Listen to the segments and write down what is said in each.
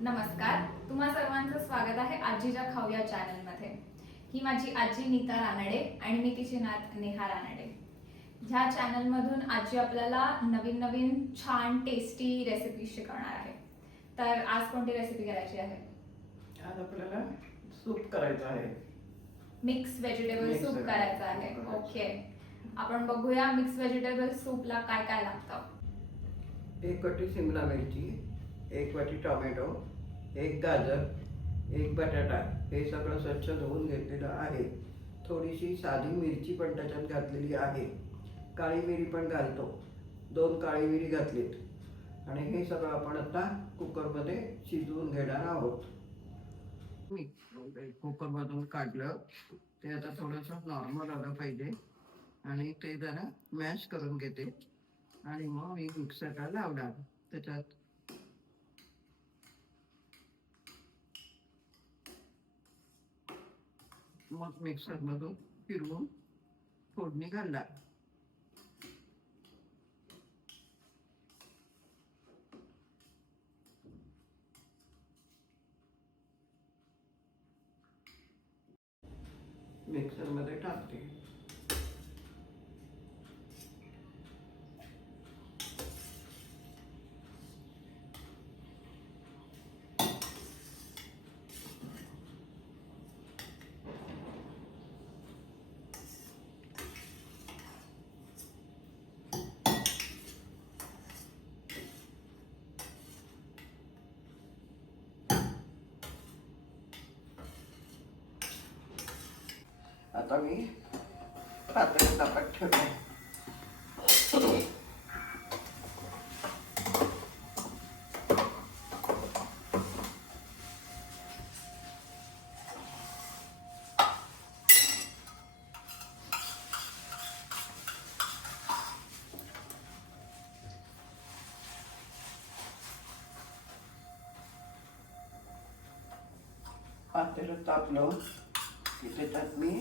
नमस्कार तुम्हा सर्वांचं स्वागत आहे आजीच्या खाऊया चॅनलमध्ये ही माझी आजी नीता रानडे आणि मी तिची नात नेहा रानडे. ह्या चॅनलमधून आजी आपल्याला नवीन नवीन छान टेस्टी रेसिपी शिकवणार आहे. तर आज कोणती रेसिपी करायची आहे? आज आपल्याला सूप करायचं आहे. मिक्स व्हेजिटेबल Mix सूप करायचं आहे. करायचं. ओके आपण बघूया मिक्स व्हेजिटेबल सूपला काय काय लागतं. एक वाटी शिमला मिरची एक वाटी टोमॅटो एक गाजर एक बटाटा हे सगळं स्वच्छ धुवून घेतलेलं आहे. थोडीशी साधी मिरची पण त्याच्यात घातलेली आहे. काळी मिरी पण घालतो. दोन काळी मिरी घातलीत. आणि हे सगळं आपण आता कुकरमध्ये शिजवून घेणार आहोत. मी कुकरमधून काढलं. ते आता थोडंसं नॉर्मल आलं पाहिजे. आणि ते जरा मॅश करून घेते. आणि मग मी मिक्सरला लावणार. त्याच्यात मग मिक्सरमधून फिरवून फोडणी घालणार. मिक्सरमध्ये टाकते. आता मी पातळ तापात ठेवले पातेलं तापलं तिथे त्यात मी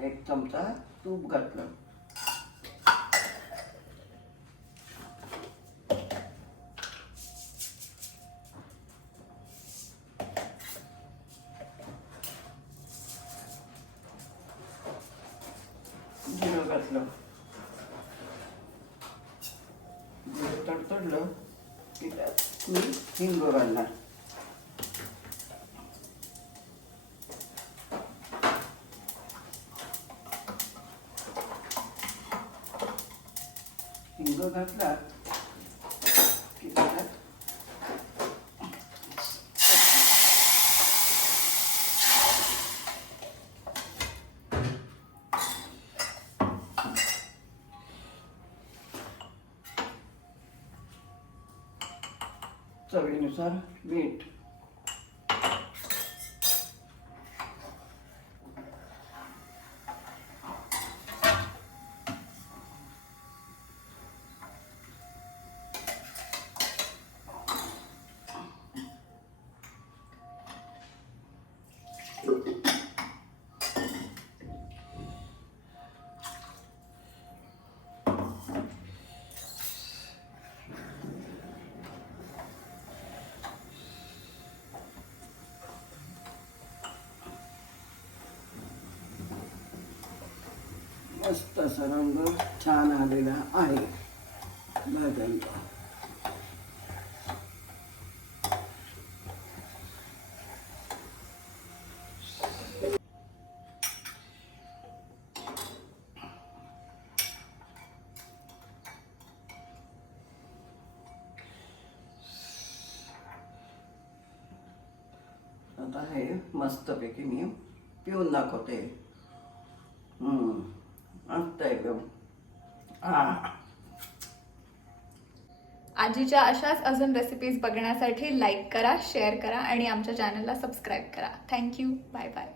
एक चमचा तूप घातलं. जिरं घातलं. जिरं तडतडलं की त्यात मी हिंग घालणार. हिंग घातला की त्याच्यात चवीनुसार मीठ. मस्त असा रंग छान आलेला आहे. भाज्यांचा आता हे मस्तपैकी मी पिऊन दाखवते. हम्म, एकदम. आजीच्या अशाच अजून रेसिपीज बघण्यासाठी लाईक करा शेअर करा आणि आमच्या चॅनलला सबस्क्राईब करा. Thank you bye bye